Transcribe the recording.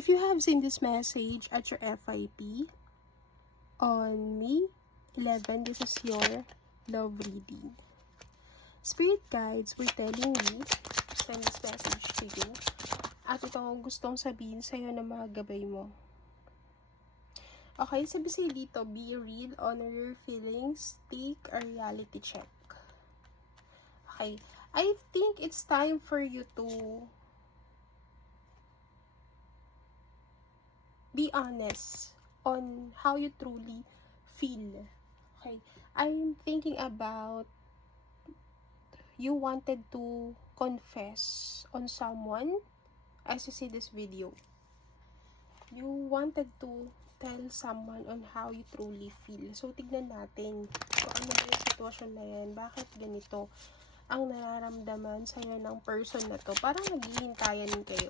If you have seen this message at your FYP on May 11, this is your love reading. Spirit guides were telling me, send this message to you. At ito ang gustong sabihin sa'yo ng mga gabay mo. Okay, sabi sa'yo dito, be real, honor your feelings, take a reality check. Okay, I think it's time for you to be honest on how you truly feel. Okay, I'm thinking about you wanted to confess on someone as you see this video. You wanted to tell someone on how you truly feel. So, tignan natin kung ano ba yung sitwasyon na yan. Bakit ganito ang nararamdaman sa'yo ng person na to? Parang naghihintayan kayo.